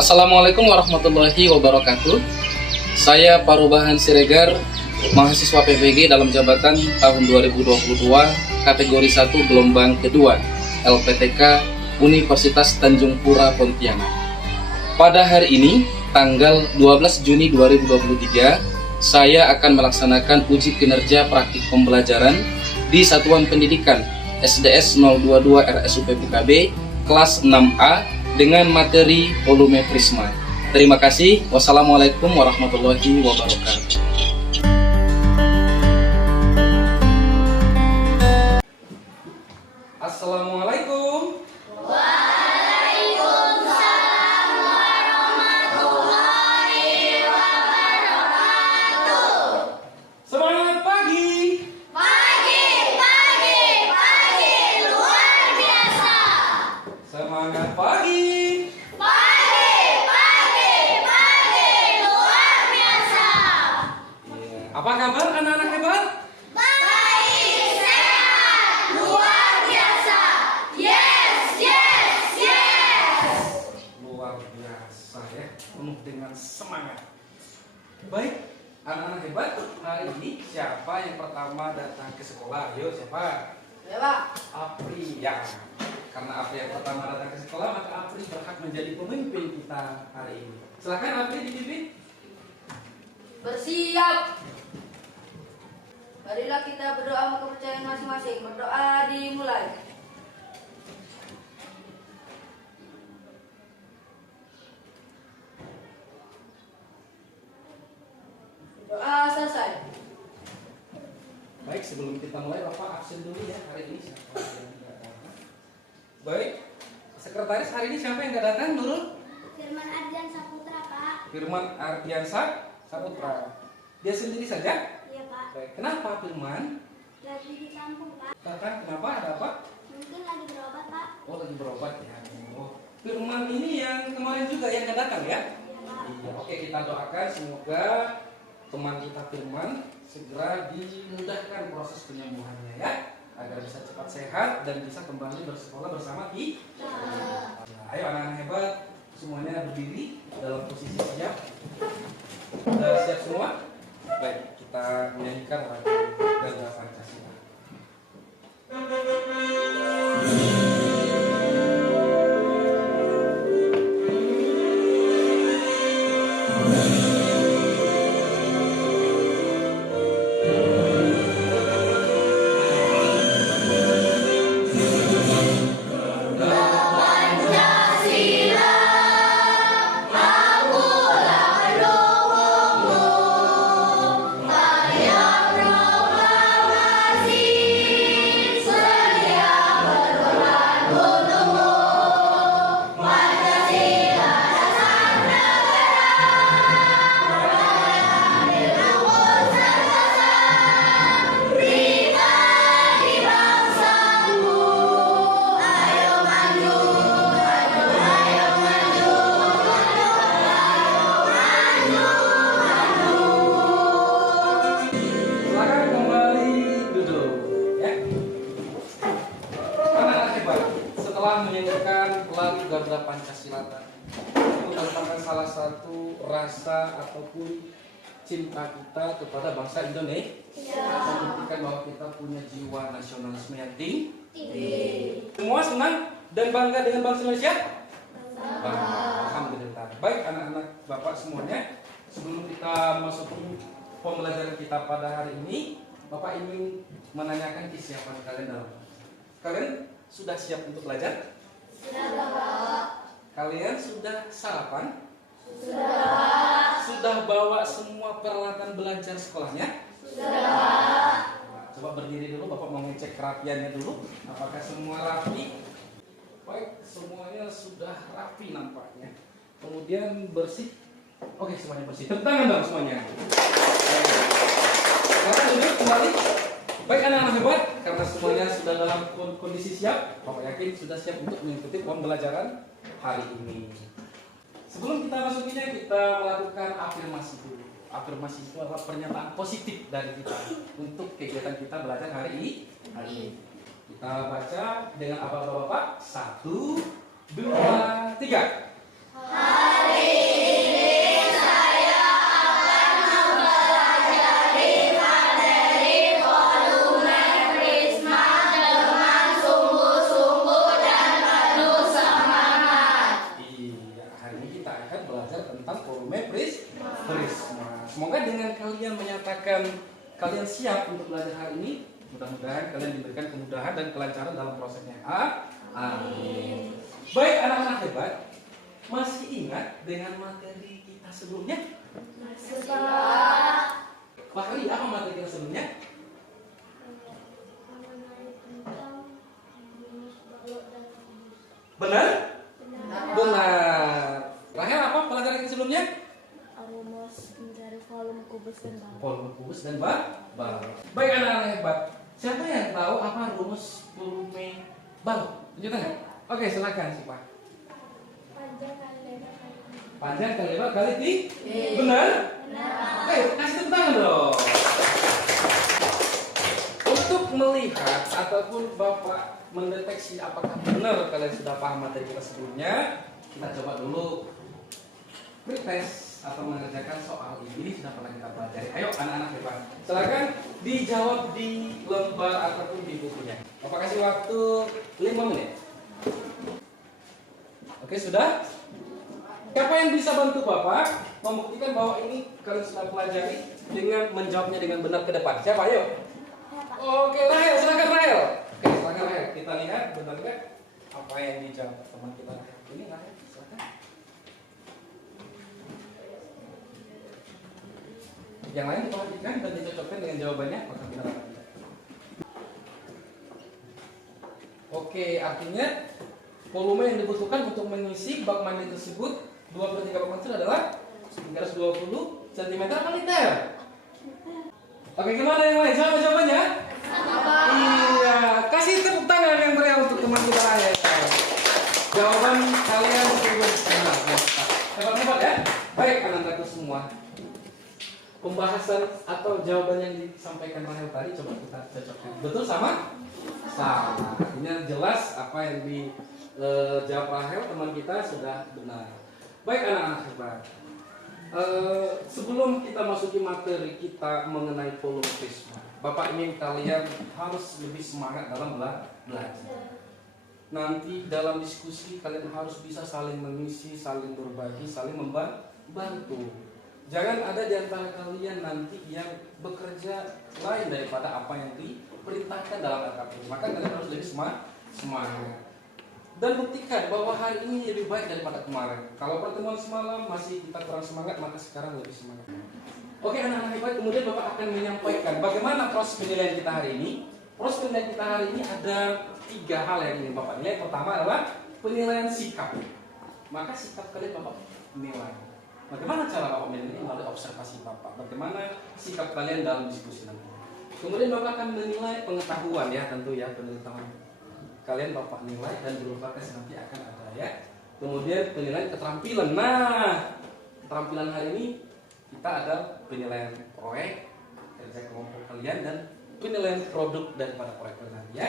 Assalamualaikum warahmatullahi wabarakatuh. Saya Parubahan Siregar, mahasiswa PPG dalam jabatan tahun 2022, kategori 1 gelombang kedua, LPTK Universitas Tanjung Pura Pontianak. Pada hari ini, tanggal 12 Juni 2023, saya akan melaksanakan uji kinerja praktik pembelajaran di Satuan Pendidikan SDS 022 RSUP PKB kelas 6A dengan materi volume prisma. Terima kasih. Wassalamualaikum warahmatullahi wabarakatuh. Assalamualaikum. Waalaikumsalam warahmatullahi wabarakatuh. Semangat pagi. Pagi luar biasa. Semangat pagi. Pagi luar biasa. Apa kabar anak-anak hebat? Baik, sehat, luar biasa. Yes. Luar biasa ya, penuh dengan semangat. Baik, anak-anak hebat, hari ini siapa yang pertama datang ke sekolah? Ayo, siapa? Ya, Pak. Apri ya. Karena Apri yang pertama datang ke sekolah, maka Apri berhak menjadi pemimpin kita hari ini. Silakan Apri dipimpin. Bersiap. Marilah kita berdoa sama kepercayaan masing-masing. Berdoa dimulai. Doa selesai. Baik, sebelum kita mulai, Bapak absen dulu ya hari ini. Siapa yang tidak datang? Baik, sekretaris hari ini siapa yang nggak datang, Nurul? Firman Ardian Saputra, Pak. Firman Ardiansa Saputra. Dia sendiri saja? Iya, Pak. Baik, kenapa Firman? Lagi di kampung, Pak. Kakak, kenapa? Ada apa? Mungkin lagi berobat, Pak. Oh, lagi berobat ya. Oh, Firman ini yang kemarin juga yang nggak datang ya? Iya, Pak. Iya. Oke, kita doakan semoga teman kita Firman segera dimudahkan proses penyembuhannya ya, agar bisa cepat sehat dan bisa kembali bersekolah bersama kita. Nah, ayo anak-anak hebat, semuanya berdiri dalam posisi siap. Sudah siap semua? Baik, kita menyanyikan lagu Garuda Pancasila. Pancasila, akulah pendukungmu. Bayang proklamasi, sedia berkorban untukmu. Pancasila dasar negara, percaya dirangkul serta pribadi bangsaku. Ayo maju, ayo maju, Silakan kembali duduk ya. Anak-anak hebat, setelah menyanyikan lagu Garuda Pancasila tadi, itu merupakan salah satu rasa ataupun cinta kita kepada bangsa Indonesia. Membuktikan bahwa kita punya jiwa nasionalisme yang tinggi. Semua senang dan bangga dengan bangsa Indonesia? Bangga. Alhamdulillah. Baik anak-anak Bapak semuanya, sebelum kita masuk ke pembelajaran kita pada hari ini, Bapak ingin menanyakan kesiapan kalian dalam. Kalian sudah siap untuk belajar? Kalian sudah sarapan? Sudah bawa semua peralatan belajar sekolahnya? Nah, coba berdiri dulu, Bapak mau ngecek kerapiannya dulu. Apakah semua rapi? Baik, semuanya sudah rapi nampaknya. Kemudian bersih. Oke, semuanya bersih. Tepuk tangan dong semuanya. Silakan duduk kembali. Baik anak-anak hebat, karena semuanya sudah dalam kondisi siap, Bapak yakin sudah siap untuk mengikuti pembelajaran hari ini. Sebelum kita masukinya, kita melakukan afirmasi dulu. Afirmasi itu adalah pernyataan positif dari kita untuk kegiatan kita belajar hari ini. Kita baca dengan apa Bapak? 1, 2, 3. Hari misalkan kalian siap untuk belajar hari ini, mudah-mudahan kalian diberikan kemudahan dan kelancaran dalam prosesnya. Amin. Baik anak-anak hebat, masih ingat dengan materi kita sebelumnya? Pak Ri, apa materi kita sebelumnya? Benar? Benar. Rahel, apa pelajaran kita sebelumnya? Rumus mencari volume kubus dan balok. Volume kubus dan balok. Baik anak-anak hebat, siapa yang tahu apa rumus volume balok? Tunjukkan nggak? Oke, silakan sih Pak. Panjang kali lebar kali tinggi. Panjang kali lebar kali tinggi. Benar? Oke, kasih tepuk tangan dong. Untuk melihat ataupun Bapak mendeteksi apakah benar kalian sudah paham materi kita sebelumnya, kita coba dulu pretest atau mengerjakan soal ini sudah pernah kita pelajari. Ayo anak-anak hebat, silakan dijawab di lembar ataupun di bukunya. Bapak kasih waktu 5 menit. Oke, sudah? Siapa yang bisa bantu Bapak membuktikan bahwa ini kalian sudah pelajari dengan menjawabnya dengan benar ke depan? Siapa? Ayo. Oke, Rahel, silakan Rahel. Oke, silakan Rahel. Kita lihat benar nggak apa yang dijawab teman kita ini. Rahel, silakan. Yang lain diperhatikan dan dicocokkan dengan jawabannya, apakah benar atau tidak. Oke, artinya volume yang dibutuhkan untuk mengisi bak mandi tersebut 2/3 bak mandi adalah 320 cm per liter. Oke, gimana yang lain? Sama jawabannya? Iya, kasih tepuk tangan yang meriah untuk teman kita Rahel. Jawaban kalian sungguh benar. Hebat-hebat ya. Baik anak-anakku semua. Pembahasan atau jawaban yang disampaikan Rahel tadi coba kita cocokkan. Betul sama? Sama. Artinya jelas apa yang dijawab Rahel teman kita sudah benar. Baik anak-anak hebat. Sebelum kita masuki materi kita mengenai volume prisma, Bapak ingin kalian harus lebih semangat dalam belajar. Nanti dalam diskusi kalian harus bisa saling mengisi, saling berbagi, saling membantu. Jangan ada di antara kalian nanti yang bekerja lain daripada apa yang diperintahkan dalam RKP. Maka kalian harus lebih semangat. Dan buktikan bahwa hari ini lebih baik daripada kemarin. Kalau pertemuan semalam masih kita kurang semangat, maka sekarang lebih semangat. Oke anak-anak hebat, kemudian Bapak akan menyampaikan bagaimana proses penilaian kita hari ini. Proses penilaian kita hari ini ada 3 hal yang ingin Bapak nilai. Pertama adalah penilaian sikap. Maka sikap kalian Bapak nilai. Bagaimana cara Bapak menilai? Melalui observasi Bapak. Bagaimana sikap kalian dalam diskusi nanti. Kemudian Bapak akan menilai pengetahuan ya, tentu ya, pengetahuan kalian Bapak nilai dan berupa tes nanti akan ada ya. Kemudian penilaian keterampilan. Nah, keterampilan hari ini kita ada penilaian proyek kerja kelompok kalian dan penilaian produk daripada proyek kalian nanti ya.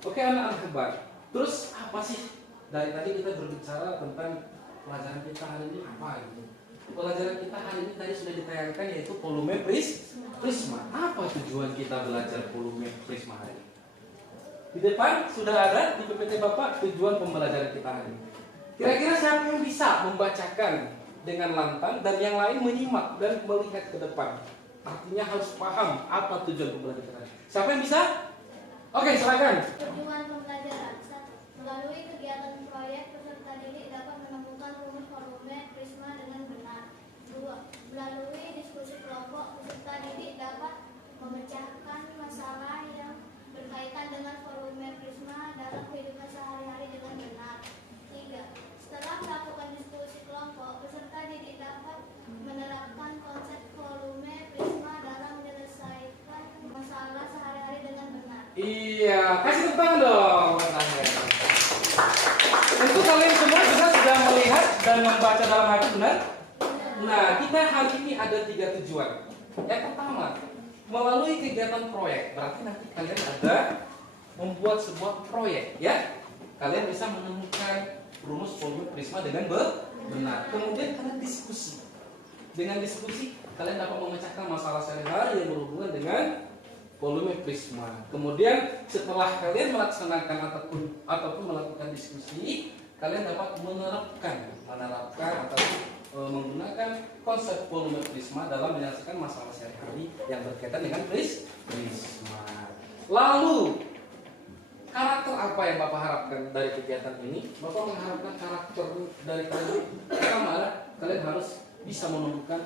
Oke anak-anak hebat. Terus apa sih? Dari tadi kita berbicara tentang pelajaran kita hari ini apa gitu. Pelajaran kita hari ini tadi sudah ditayangkan yaitu volume prisma. Apa tujuan kita belajar volume prisma hari ini? Di depan sudah ada di PPT Bapak tujuan pembelajaran kita hari ini. Kira-kira siapa yang bisa membacakan dengan lantang dan yang lain menyimak dan melihat ke depan? Artinya harus paham apa tujuan pembelajaran kita. Siapa yang bisa? Oke, silakan. Tujuan pembelajaran 1. Melalui kegiatan proyek, peserta didik dapat menemukan rumus volume prisma dengan benar. 2. Melalui diskusi kelompok, peserta didik dapat memecahkan masalah yang berkaitan dengan volume prisma dalam kehidupan sehari-hari dengan benar. 3. Setelah melakukan diskusi kelompok, peserta didik dapat menerapkan konsep volume prisma dalam menyelesaikan masalah sehari-hari dengan benar. Iya, kasih tepuk tangan dong. Tentu kalian semua juga sudah melihat dan membaca dalam hati, benar? Nah, kita hari ini ada 3 tujuan. Yang pertama, melalui kegiatan proyek, berarti nanti kalian ada membuat sebuah proyek, ya. Kalian bisa menemukan rumus volume prisma dengan benar. Kemudian kalian diskusi. Dengan diskusi, kalian dapat memecahkan masalah sehari-hari yang berhubungan dengan volume prisma. Kemudian setelah kalian melaksanakan ataupun melakukan diskusi, kalian dapat menerapkan ataupun menggunakan konsep volume prisma dalam menyelesaikan masalah sehari-hari yang berkaitan dengan prisma. Lalu karakter apa yang Bapak harapkan dari kegiatan ini? Bapak mengharapkan karakter dari kalian. Pertama, kalian harus bisa menunjukkan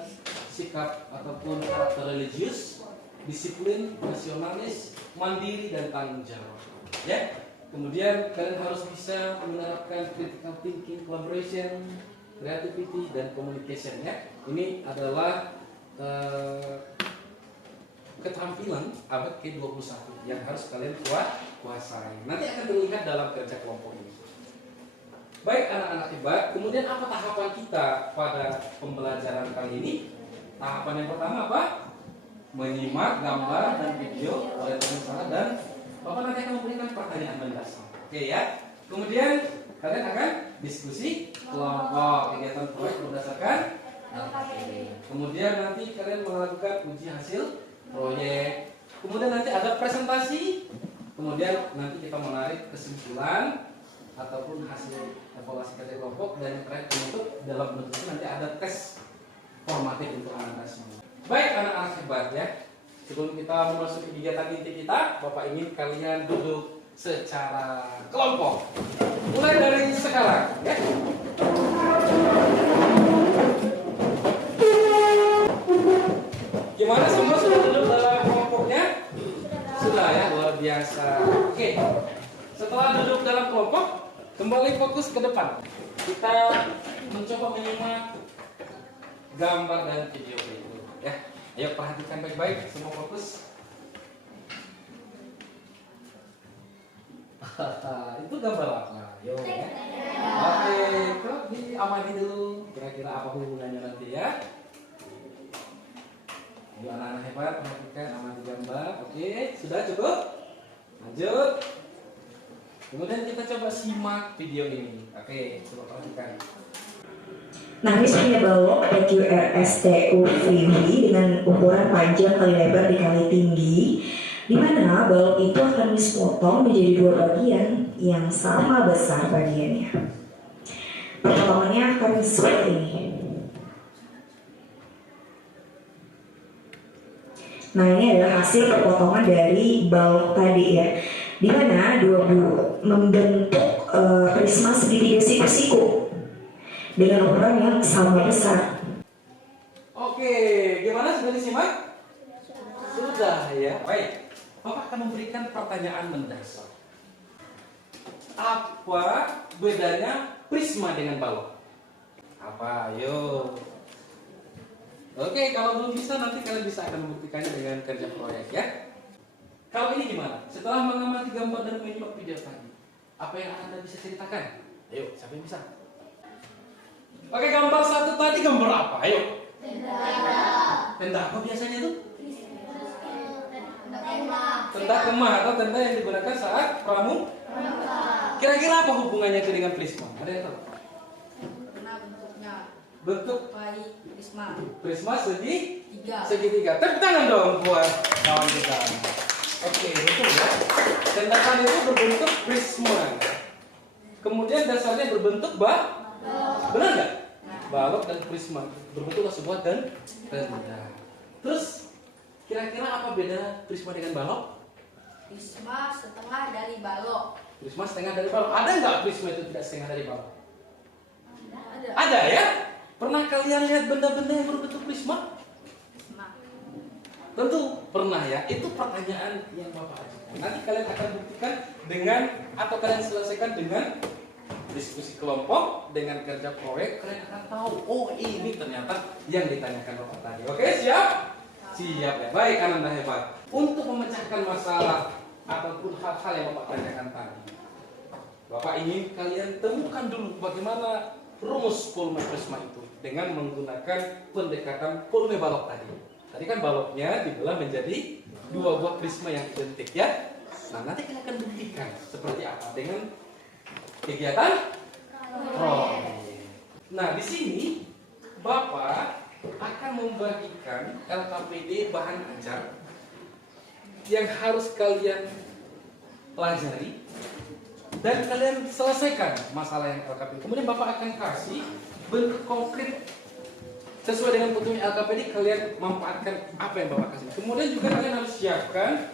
sikap ataupun karakter religius, disiplin, nasionalis, mandiri, dan tanggung jawab. Ya. Kemudian kalian harus bisa menerapkan critical thinking, collaboration, creativity, dan communication. Ya. Ini adalah keterampilan abad ke-21 yang harus kalian kuasai. Nanti akan terlihat dalam kerja kelompok ini. Baik anak-anak hebat, kemudian apa tahapan kita pada pembelajaran kali ini? Tahapan yang pertama apa? Menyimak gambar dan video oleh teman-teman dan Bapak nanti akan memberikan pertanyaan mendasar. Oke ya. Kemudian kalian akan diskusi kelompok, kegiatan proyek berdasarkan kemudian nanti kalian melakukan uji hasil proyek. Kemudian nanti ada presentasi. Kemudian nanti kita menarik kesimpulan ataupun hasil evaluasi kerja kelompok, dan yang terakhir penutup dalam bentuk itu nanti ada tes formatif untuk anak-anak semua. Baik anak-anak hebat ya. Sebelum kita memasuki kegiatan inti kita, Bapak ingin kalian duduk secara kelompok. Mulai dari sekarang ya. Gimana, semua sudah duduk dalam kelompoknya? Sudah ya, luar biasa. Oke. Setelah duduk dalam kelompok, kembali fokus ke depan. Kita mencoba menyimak gambar dan video itu ya. Ayo perhatikan baik-baik, semua fokus. Itu gambar apa? Yo ya. Oke, kok diamati dulu. Kira-kira apa hubungannya nanti ya? Ayo anak-anak hebat, perhatikan, amati gambar. Oke, sudah cukup? Lanjut. Kemudian kita coba simak video ini. Oke, coba perhatikan. Nah, ini punya balok PQRSTU-VW dengan ukuran panjang kali lebar dikali tinggi, di mana balok itu akan disepotong menjadi dua bagian yang sama besar bagiannya. Potongannya akan seperti ini. Nah, ini adalah hasil perpotongan dari balok tadi ya, di mana dua membentuk prisma segitiga siku-siku dengan ukuran yang sama besar. Oke, gimana, sudah disimak? Sudah ya. Baik, Bapak akan memberikan pertanyaan mendasar. Apa bedanya prisma dengan balok? Apa? Ayo. Oke, kalau belum bisa nanti kalian bisa akan membuktikannya dengan kerja proyek ya. Kalau ini gimana? Setelah mengamati gambar dan menyimak video tadi, apa yang Anda bisa ceritakan? Ayo, siapa yang bisa? Oke, gambar satu tadi gambar apa? Ayo. Tenda apa biasanya itu? Tenda kemah atau tenda yang digunakan saat pramuka. Kira-kira apa hubungannya itu dengan prisma? Ada yang tahu? Karena bentuknya Bentuk baik prisma. prisma segitiga. Tiga. Tepuk tangan dong buat kawan kita. Oke, betul ya. Tendakan itu berbentuk prisma. Kemudian dasarnya berbentuk benar nggak? Balok dan prisma berbentuklah sebuah tenda. Terus kira-kira apa beda prisma dengan balok? Prisma setengah dari balok. Prisma setengah dari balok. Ada nggak prisma itu tidak setengah dari balok? Ada. Ada ya? Pernah kalian lihat benda-benda yang berbentuk prisma? Prisma. Tentu pernah ya. Itu pertanyaan yang Bapak ajukan. Nanti kalian akan buktikan dengan atau kalian selesaikan dengan diskusi kelompok, dengan kerja proyek. Kalian akan tahu, oh ini ternyata yang ditanyakan Bapak tadi. Oke, siap? Siap ya. Baik, Ananda hebat. Untuk memecahkan masalah ataupun hal-hal yang Bapak tanyakan tadi, Bapak ingin kalian temukan dulu bagaimana rumus volume prisma itu dengan menggunakan pendekatan volume balok tadi. Tadi kan baloknya dibelah menjadi dua buah prisma yang identik ya. Nah, nanti kita akan buktikan seperti apa dengan kegiatan proyek. Nah, di sini Bapak akan membagikan LKPD bahan ajar yang harus kalian pelajari dan kalian selesaikan masalah yang LKPD. Kemudian Bapak akan kasih bentuk konkret sesuai dengan petunjuk LKPD kalian manfaatkan apa yang Bapak kasih. Kemudian juga kalian harus siapkan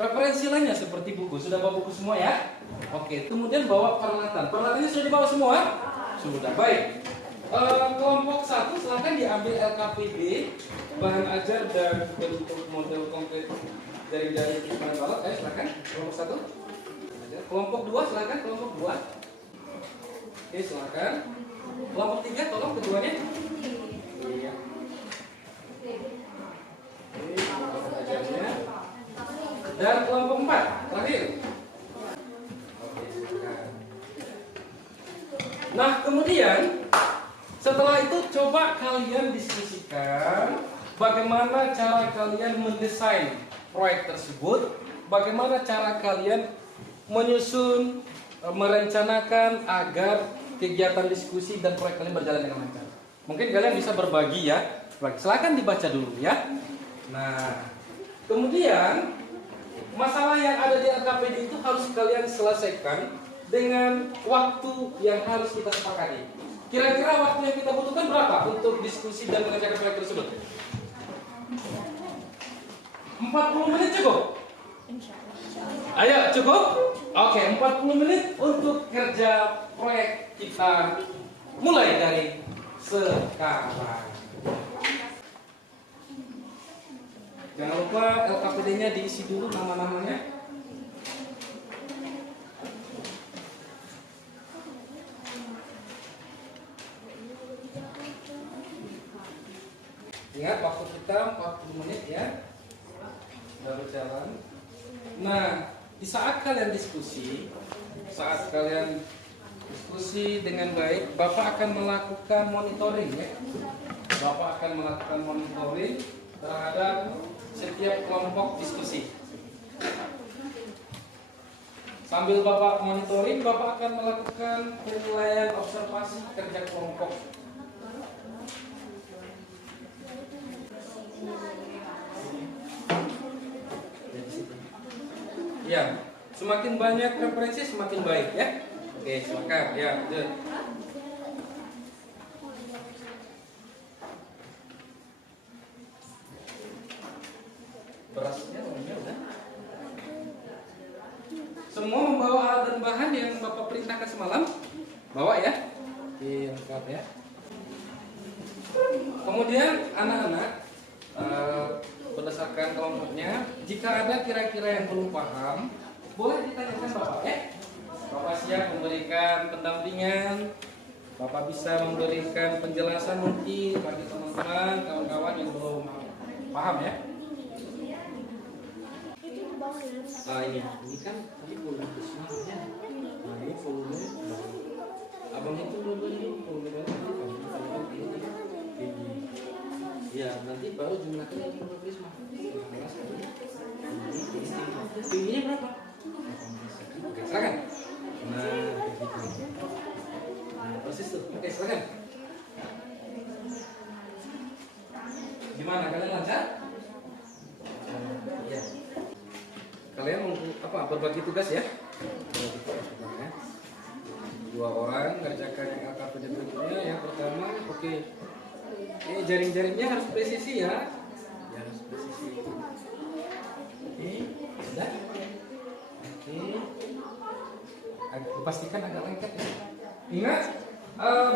referensi lainnya seperti buku. Sudah bawa buku semua ya? Oke, kemudian bawa peralatan. Peralatannya sudah dibawa semua? Sudah, baik. Kelompok 1 silahkan diambil LKPD, bahan ajar dan bentuk model konkret dari pengen balok. Silahkan kelompok 1. Kelompok 2 silahkan kelompok 2. Oke, silahkan. Kelompok 3 tolong keduanya. Iya. Oke, bahan ajarnya. Dan kelompok 4 terakhir. Oke, silakan. Nah, kemudian setelah itu coba kalian diskusikan bagaimana cara kalian mendesain proyek tersebut, bagaimana cara kalian menyusun, merencanakan agar kegiatan diskusi dan proyek kalian berjalan dengan lancar. Mungkin kalian bisa berbagi ya. Silakan dibaca dulu ya. Nah, kemudian masalah yang ada di LKPD itu harus kalian selesaikan dengan waktu yang harus kita sepakati. Kira-kira waktu yang kita butuhkan berapa untuk diskusi dan mengerjakan proyek tersebut? 40 menit cukup? Ayo, cukup? Oke, 40 menit untuk kerja proyek kita mulai dari sekarang. Jangan lupa LKPD-nya diisi dulu nama-namanya. Ingat waktu kita 40 menit ya. Sudah berjalan. Nah, di saat kalian diskusi dengan baik, Bapak akan melakukan monitoring ya. Bapak akan melakukan monitoring terhadap setiap kelompok diskusi. Sambil Bapak monitoring, Bapak akan melakukan penilaian observasi kerja kelompok. Ya, semakin banyak referensi semakin baik ya. Oke, silakan ya. Good. Berasnya udah. Semua membawa alat dan bahan yang Bapak perintahkan semalam? Bawa ya? Oke, lengkap ya. Kemudian anak-anak berdasarkan kelompoknya, jika ada kira-kira yang belum paham, boleh ditanyakan Bapak ya. Bapak siap memberikan pendampingan, Bapak bisa memberikan penjelasan mungkin bagi teman-teman, kawan-kawan yang belum paham ya. Nah ini kan tadi volume besarnya. Nah ini volume abang itu volume ya, nanti baru jumlahkan yang volume prisma. Tingginya berapa? Oke, silakan. Nah, begitu. Nah, persis tuh. Oke, silakan. Gimana, kalian lancar? Iya. Kalian mau berbagi tugas ya? Dua orang ngerjakan yang LKPD berikutnya. Yang pertama, oke. Jaring-jaringnya harus presisi ya. Ya harus presisi. Oke, sudah. Oke. Pastikan agak lengket ya. Ingat,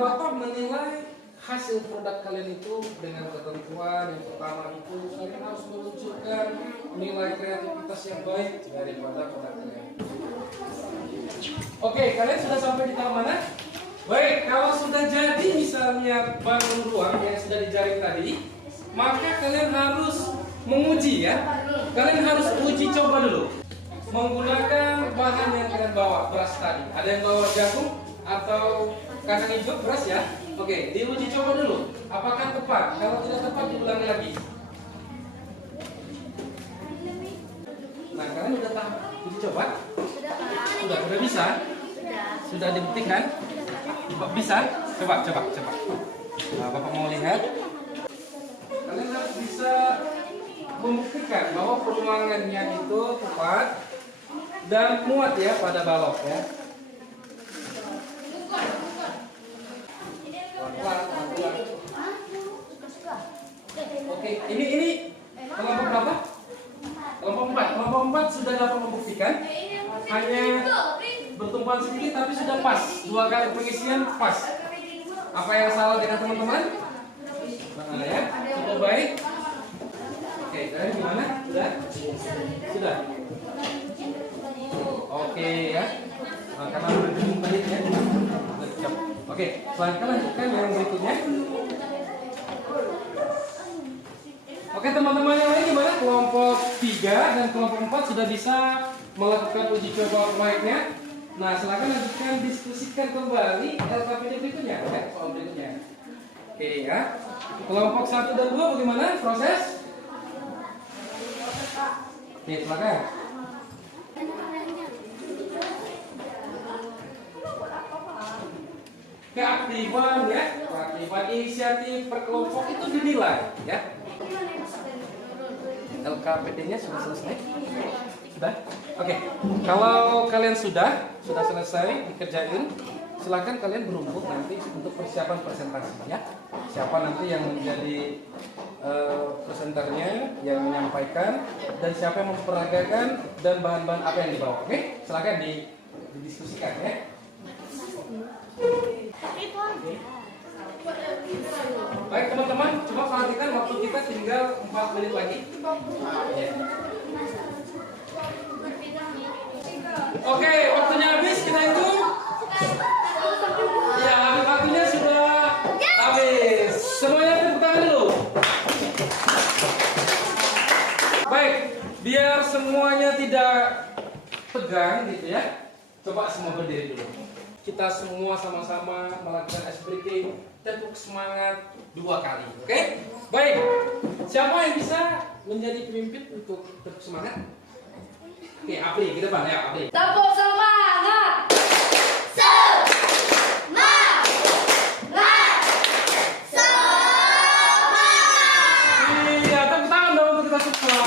Bapak menilai hasil produk kalian itu dengan ketentuan yang pertama itu kalian harus menunjukkan nilai kreativitas yang baik daripada produk kalian. Oke, kalian sudah sampai di tahap mana? Baik, kalau sudah jadi misalnya bangun ruang yang sudah dijaring tadi, maka kalian harus menguji ya. Kalian harus uji coba dulu. Menggunakan bahan yang kalian bawa, beras tadi. Ada yang bawa jagung atau kacang hijau, beras ya. Oke, diuji coba dulu. Apakah tepat? Kalau tidak tepat, diulangi lagi. Nah, kalian udah tahap uji coba? Sudah bisa? Sudah dibuktikan? Bisa? Coba. Nah, Bapak mau lihat. Kalian harus bisa membuktikan bahwa peruangannya itu tepat dan muat ya pada balok ya. Pelan-pelan. pas, 2 kali pengisian pas. Apa yang salah dengan teman-teman? Nah, ya, cukup baik. Oke, kalian gimana? Sudah? Sudah? Oke ya. Nah, karena udah bingung tadi ya. Siap. Oke, selanjutnya lanjutkan yang berikutnya. Oke teman-teman yang lain gimana? Kelompok 3 dan kelompok 4 sudah bisa melakukan uji coba proyeknya. Nah, silakan lanjutkan diskusikan kembali LKPD berikutnya ya, soal berikutnya. Oke ya. Kelompok 1 dan 2 bagaimana proses? Oke, silakan. Keaktifan ya, keaktifan inisiatif per kelompok itu dinilai ya. LKPD-nya sudah selesai? Sudah? Oke. Kalau kalian sudah selesai dikerjain, silakan kalian berumput nanti untuk persiapan presentasi ya. Siapa nanti yang menjadi presenternya, yang menyampaikan, dan siapa yang memperagakan dan bahan-bahan apa yang dibawa. Oke? Silakan didiskusikan ya. Baik teman-teman, coba perhatikan waktu kita tinggal 4 menit lagi. Oke, waktunya habis, kita hitung. Ya, waktunya sudah habis. Semuanya tepuk tangan dulu. Baik, biar semuanya tidak tegang gitu ya. Coba semua berdiri dulu. Kita semua sama-sama melakukan ice breaking, tepuk semangat 2 kali, oke? Baik, siapa yang bisa menjadi pemimpin untuk tepuk semangat? Oke, Apri, ke depan ya, Apri. Tepuk semangat. Iya, tepuk tangan dong untuk kita semua.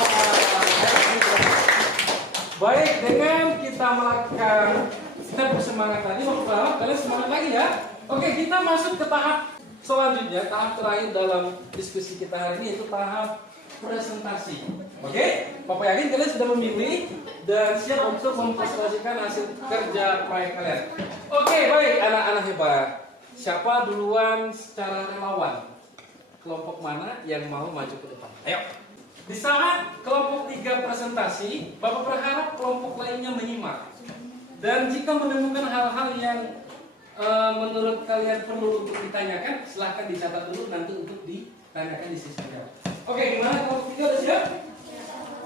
Baik, dengan kita melakukan tepuk semangat tadi, waktu berharap kalian semangat lagi ya. Oke, kita masuk ke tahap selanjutnya, tahap terakhir dalam diskusi kita hari ini, yaitu tahap presentasi. Oke, Papa yakin kalian sudah memilih dan siap untuk mempresentasikan hasil kerja proyek kalian. Oke, baik anak-anak hebat. Siapa duluan secara relawan? Kelompok mana yang mau maju ke depan? Ayo. Di saat kelompok 3 presentasi, Bapak berharap kelompok lainnya menyimak. Dan jika menemukan hal-hal yang menurut kalian perlu untuk ditanyakan, silahkan dicatat dulu nanti untuk ditanyakan di sesi jawab. Oke, gimana kelompok 3 sudah siap?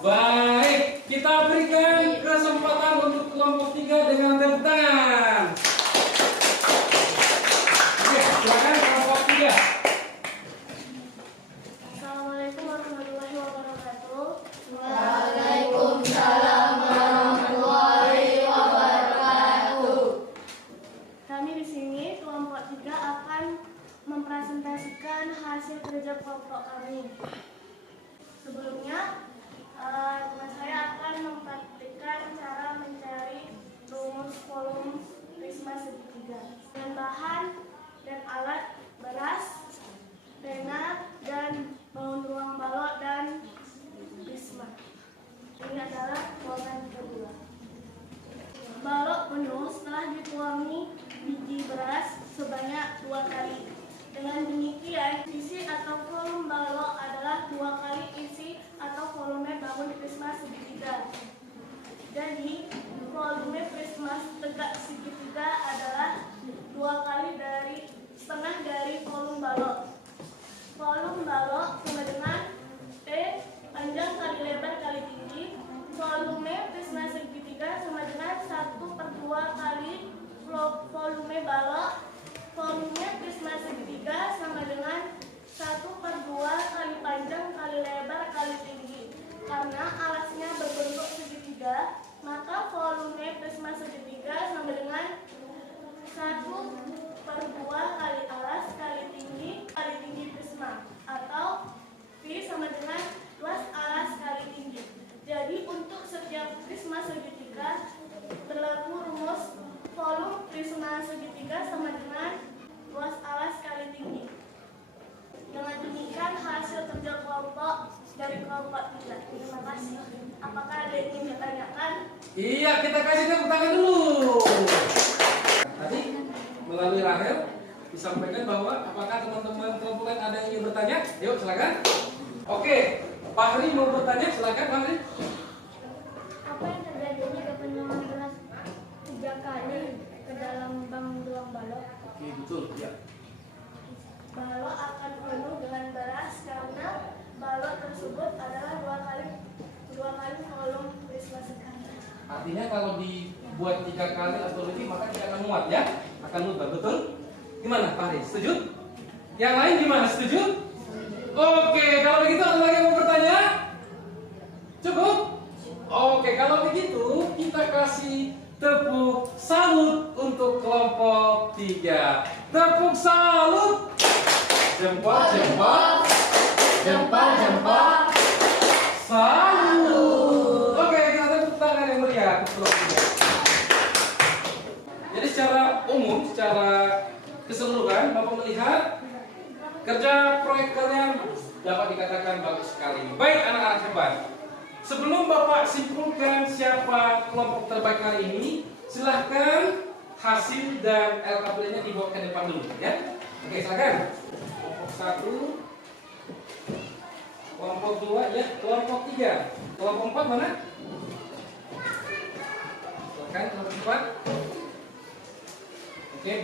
Baik, kita berikan kesempatan untuk kelompok 3 dengan tepuk tangan. Oke, silakan kelompok 3. Assalamualaikum warahmatullahi wabarakatuh. Waalaikumsalam warahmatullahi wabarakatuh. Kami di sini kelompok 3 akan mempresentasikan hasil kerja kelompok kami. Sebelumnya, teman saya akan mempraktikkan cara mencari rumus volume prisma segitiga dengan bahan dan alat beras, pena, dan ruang balok dan prisma. Ini adalah ruangan kedua. Balok penuh setelah dituangi biji beras sebanyak 2 kali. Dengan demikian, isi atau volume balok adalah 2 kali isi atau volume bangun prisma segitiga. Jadi, volume prisma tegak segitiga adalah 2 kali dari setengah dari volume balok. Volume balok sama dengan T panjang kali lebar kali tinggi. Volume prisma segitiga sama dengan 1/2 kali volume balok. Volume prisma segitiga sama dengan 1/2 kali panjang kali lebar kali tinggi. Karena alasnya berbentuk segitiga, maka volume prisma segitiga sama dengan 1/2 kali alas kali tinggi prisma, atau V sama dengan luas alas kali tinggi. Jadi untuk setiap prisma segitiga berlaku rumus volume prisma segitiga sama dengan luas alas kali tinggi. Dengan demikian hasil kerja kelompok dari kelompok 3. Terima kasih. Apakah ada yang ingin ditanyakan? Iya, kita kasih tepuk tangan dulu. Tadi melalui Rahel disampaikan bahwa apakah teman-teman kelompok lain ada yang ingin bertanya? Yuk silakan. Oke, Pak Hari mau bertanya, silakan Pak Hari. Apa yang terjadi jika penyuapan beras 3 kali ke dalam bank ruang balok? Oke, betul. Ya. Balok akan penuh dengan beras karena balok tersebut adalah dua kali kolom prisma sekali. Artinya kalau dibuat 3 kali atau lebih maka tidak akan muat ya, akan mutar, betul? Gimana Pak Hari? Setuju? Yang lain gimana? Setuju? Oke, kalau begitu ada lagi yang mau bertanya? Cukup? Oke, kalau begitu kita kasih tepuk salut untuk kelompok 3. Tepuk salut. Jempol, jempol. Jempol, jempol. Salut. Oke, kita tepuk tangan yang meriah untuk kelompok 3. Jadi secara umum, secara keseluruhan, Bapak melihat kerja proyek kalian dapat dikatakan bagus sekali. Baik anak-anak hebat. Sebelum Bapak simpulkan siapa kelompok terbaik hari ini, silahkan hasil dan LKPD-nya dibawa ke depan dulu, ya. Oke, silakan. Kelompok 1, kelompok 2, ya, kelompok 3, kelompok 4 mana? Silakan kelompok 4. Oke.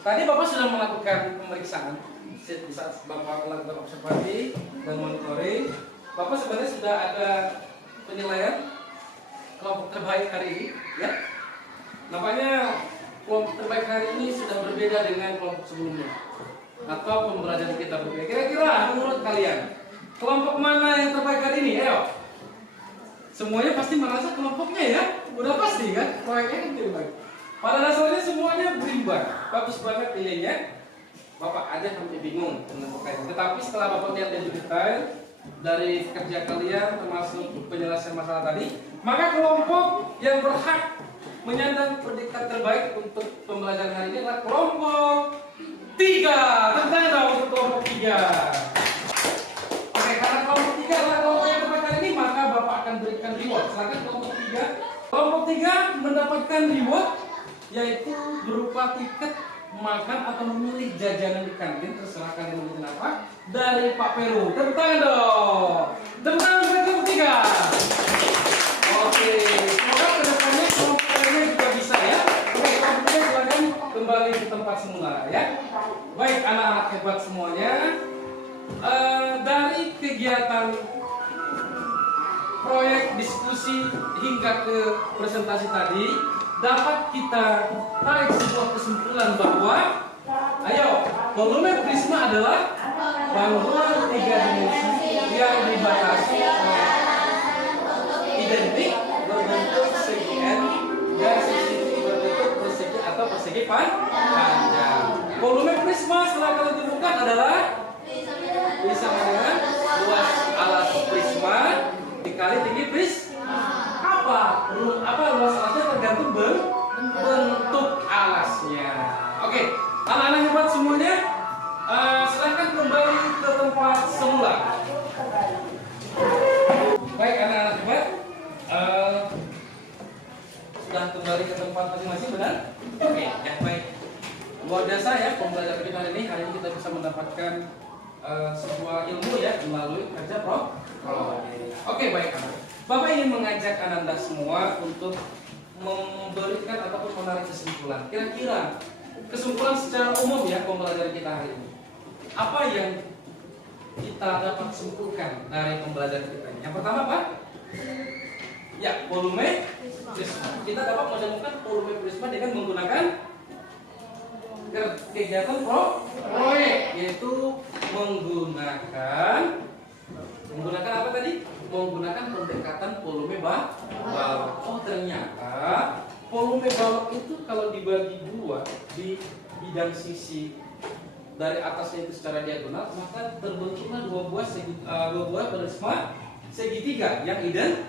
Tadi Bapak sudah melakukan pemeriksaan di saat Bapak melakukan observasi dan monitoring. Bapak sebenarnya sudah ada penilaian kelompok terbaik hari ini, ya. Nampaknya kelompok terbaik hari ini sudah berbeda dengan kelompok sebelumnya, atau pembelajaran kita berbeda. Kira-kira menurut kalian kelompok mana yang terbaik hari ini? Ayo. Semuanya pasti merasa kelompoknya ya, udah pasti kan? Proyeknya kan terbaik. Pada dasarnya semuanya berimbang, bagus banget nilainya. Bapak aja sampai bingung menentukannya. Tetapi setelah Bapak lihat lebih detail dari kerja kalian termasuk penyelesaian masalah tadi, maka kelompok yang berhak menyandang predikat terbaik untuk pembelajaran hari ini adalah kelompok 3. Tentang dong untuk kelompok 3. Oke, karena kelompok 3 adalah kelompok yang terbaik hari ini, maka Bapak akan berikan reward. Silakan kelompok 3. Kelompok 3 mendapatkan reward yaitu berupa tiket makan atau memilih jajanan di kantin, terserah kalian memilih apa, dari Pak Peru. Tepuk tangan dong. Tepuk tangan untuk kelompok 3. Oke, semoga kedepannya kelompok lainnya juga bisa ya. Oke, kelompok 3 silakan kembali ke tempat semula ya. Baik anak-anak hebat semuanya, dari kegiatan proyek diskusi hingga ke presentasi tadi, dapat kita tarik sebuah kesimpulan bahwa ayo, volume prisma adalah bangunan 3 dimensi yang dibatasi oleh identik berbentuk segi N dan sisi berbentuk persegi atau persegi panjang. Volume prisma setelah kalian temukan adalah sama dengan luas alas prisma dikali tinggi prisma. Apa luas alasnya tergantung bentuk alasnya. Oke, anak-anak hebat semuanya, silahkan kembali ke tempat semula. Baik anak-anak hebat, sudah kembali ke tempat masing-masing, benar? Oke, ya baik. Luar biasa ya pembelajaran kita hari ini. Hari ini kita bisa mendapatkan sebuah ilmu ya melalui kerja Oke, baik anak. Bapak ingin mengajak Anda semua untuk memberikan ataupun menarik kesimpulan. Kira-kira kesimpulan secara umum ya pembelajaran kita hari ini. Apa yang kita dapat simpulkan dari pembelajaran kita ini? Yang pertama Pak? Ya, volume prisma. Kita dapat menemukan volume prisma dengan menggunakan kegiatan proyek, yaitu menggunakan apa tadi? Menggunakan pendekatan volume balok. Oh, ternyata volume balok itu kalau dibagi dua di bidang sisi dari atasnya itu secara diagonal, maka terbentuklah dua buah prisma segitiga yang identik.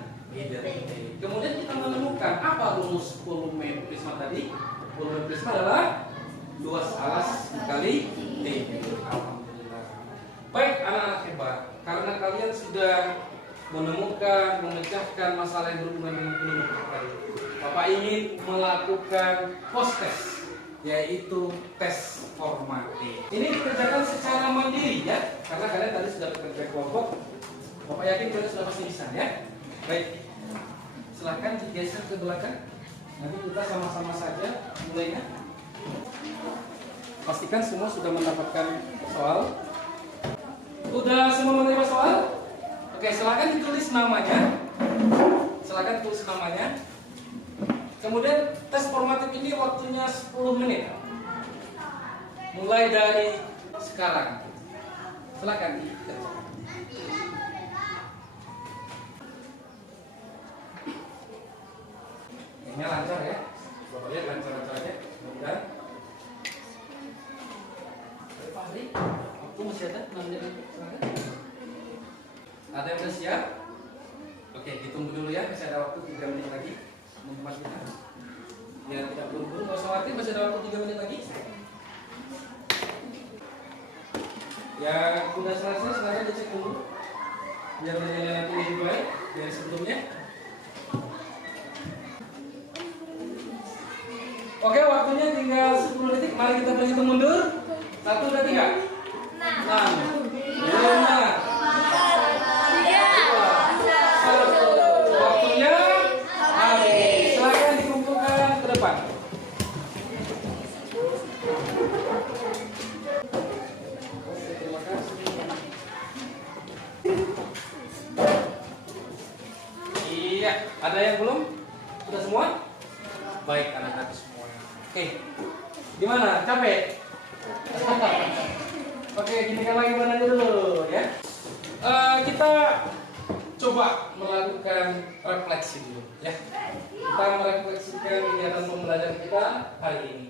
Kemudian kita menemukan apa rumus volume prisma tadi? Volume prisma adalah luas alas kali T. Alhamdulillah. Baik anak-anak hebat, karena kalian sudah menemukan, memecahkan masalah yang berhubungan dengan volume tadi. Bapak ingin melakukan post test, yaitu tes formatif. Ini dikerjakan secara mandiri ya, karena kalian tadi sudah bekerja kelompok. Bapak yakin kalian sudah pasti bisa ya. Baik, silahkan digeser ke belakang. Nanti kita sama-sama saja mulainya. Pastikan semua sudah mendapatkan soal. Udah semua menerima soal? Oke, silakan ditulis namanya. Silakan tulis namanya. Kemudian tes formatif ini waktunya 10 menit. Mulai dari sekarang. Silakan dikerjakan. Ini lancar ya. Bapak lihat lancar-lancar aja. Mudah. Pak Hari, waktu masih ada 6 menit lagi. Silakan. Ada yang sudah siap? Oke, ditunggu dulu ya. Masih ada waktu 3 menit lagi. Menghemat kita. Ya, tidak buru-buru, nggak usah khawatir. Masih ada waktu 3 menit lagi. Ya, sudah selesai. Silakan dicek dulu. Biar nilainya nanti lebih baik dari sebelumnya. Oke, waktunya tinggal 10 detik. Mari kita berhitung mundur. 1, 2, 3. 6, 5, 4, 3, 2, 1. Waktunya habis. Silakan dikumpulkan ke depan. Terima kasih. Iya, ada yang belum? Sudah semua? Baik, anak-anak semua. Oke, gimana? Capek? Oke, gini kan lagi benar dulu ya. Kita coba melakukan refleksi dulu ya. Kita merefleksikan kegiatan pembelajaran kita hari ini.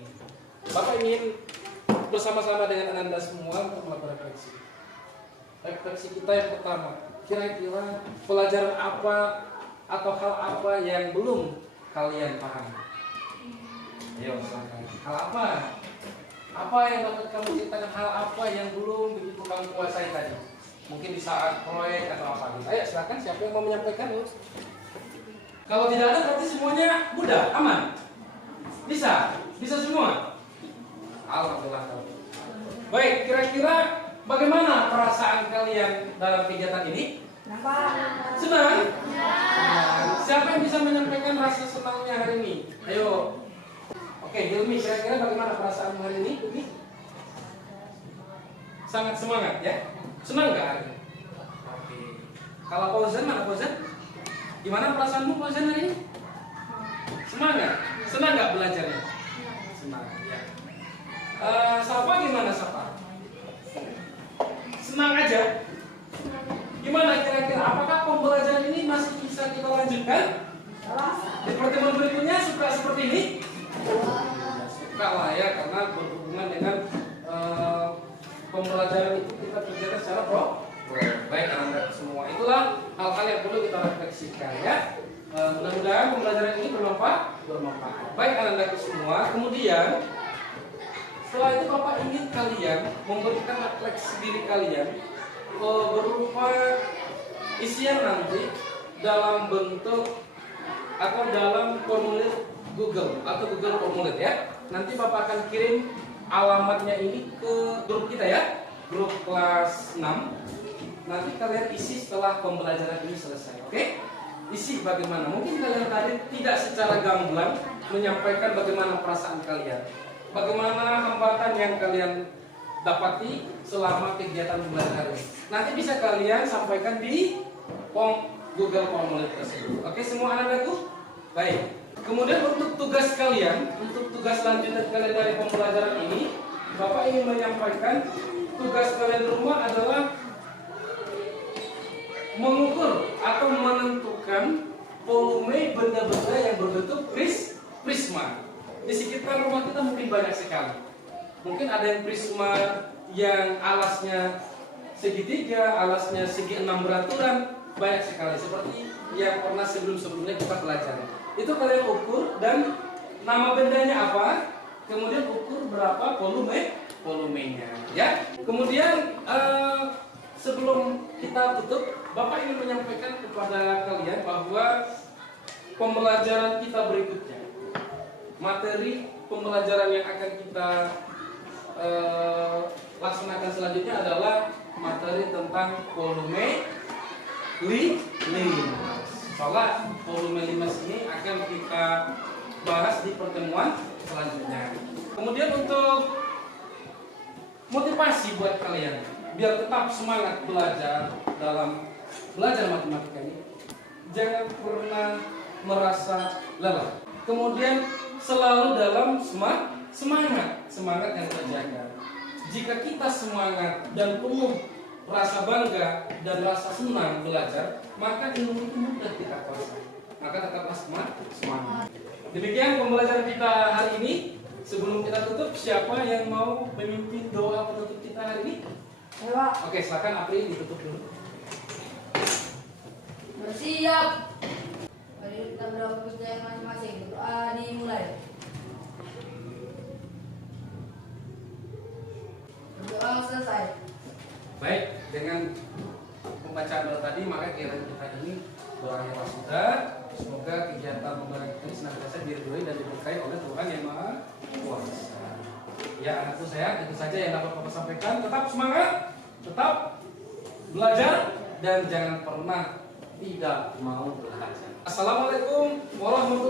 Bapak ingin bersama-sama dengan Anda semua untuk melakukan refleksi. Refleksi kita yang pertama, kira-kira pelajaran apa atau hal apa yang belum kalian pahami? Ayo, silakan. Hal apa? Apa yang dapat kamu ceritakan? Hal apa yang belum begitu kamu kuasai tadi? Mungkin di saat proyek atau apa gitu. Ayo, silakan. Siapa yang mau menyampaikan? Kalau tidak ada, berarti semuanya mudah, aman. Bisa? Bisa semua? Alhamdulillah. Baik, kira-kira bagaimana perasaan kalian dalam kegiatan ini? Senang? Siapa yang bisa menyampaikan rasa senangnya hari ini? Ayo. Oke, Hilmi, kira-kira bagaimana perasaan hari ini? Sangat semangat ya? Senang nggak hari ini? Oke. Kalau Fauzan, mana Fauzan? Gimana perasaanmu Fauzan hari ini? Semangat? Senang nggak belajarnya? Senang, ya. Safa gimana Safa? Senang aja? Gimana kira-kira? Apakah pembelajaran ini masih bisa kita lanjutkan? Di pertemuan berikutnya suka seperti ini? Suka lah ya, karena berhubungan dengan pembelajaran itu kita kerjakan secara baik anak-anak semua. Itulah hal-hal yang perlu kita refleksikan ya. Mudah-mudahan pembelajaran ini bermanfaat. Baik anak-anak semua. Kemudian setelah itu Bapak ingin kalian memberikan refleksi diri kalian berupa isian nanti dalam bentuk atau dalam formulir Google atau Google Formulir ya. Nanti Bapak akan kirim alamatnya ini ke grup kita ya, grup kelas 6. Nanti kalian isi setelah pembelajaran ini selesai, oke? Isi bagaimana? Mungkin kalian tadi tidak secara gamblang menyampaikan bagaimana perasaan kalian, bagaimana hambatan yang kalian dapati selama kegiatan pembelajaran ini. Nanti bisa kalian sampaikan di Google Formulir tersebut. Oke, semua anak-anakku? Baik. Kemudian untuk tugas kalian, untuk tugas lanjutan kalian dari pembelajaran ini, Bapak ingin menyampaikan tugas kalian di rumah adalah mengukur atau menentukan volume benda-benda yang berbentuk prisma. Di sekitar rumah kita mungkin banyak sekali. Mungkin ada yang prisma yang alasnya segitiga, alasnya segi 6 beraturan, banyak sekali seperti yang pernah sebelum-sebelumnya kita pelajari. Itu kalian ukur dan nama bendanya apa, kemudian ukur berapa volumenya ya. Kemudian sebelum kita tutup, Bapak ingin menyampaikan kepada kalian bahwa pembelajaran kita berikutnya, materi pembelajaran yang akan kita laksanakan selanjutnya adalah materi tentang volume limas. Soalnya volume limas ini akan kita bahas di pertemuan selanjutnya. Kemudian untuk motivasi buat kalian biar tetap semangat belajar dalam belajar matematika ini, jangan pernah merasa lelah. Kemudian selalu dalam semangat yang terjaga. Jika kita semangat dan penuh rasa bangga dan rasa senang belajar, maka ilmu itu mudah kita kuasai. Maka tetaplah semangat. Demikian pembelajaran kita hari ini. Sebelum kita tutup, siapa yang mau memimpin doa penutup kita hari ini? Ayo, Pak. Oke, silakan April ditutup dulu. Bersiap. Mari kita berdoa kepercayaan masing-masing. Berdoa dimulai. Berdoa selesai. Baik, dengan pembacaan doa tadi, maka kiranya kita ini berakhir sudah. Semoga kegiatan pembelajaran kita ini senantiasa diridhoi dan diberkahi oleh Tuhan Yang Maha Kuasa. Ya, anakku saya, itu saja yang dapat Bapak sampaikan. Tetap semangat, tetap belajar, dan jangan pernah tidak mau belajar. Assalamualaikum warahmatullahi wabarakatuh.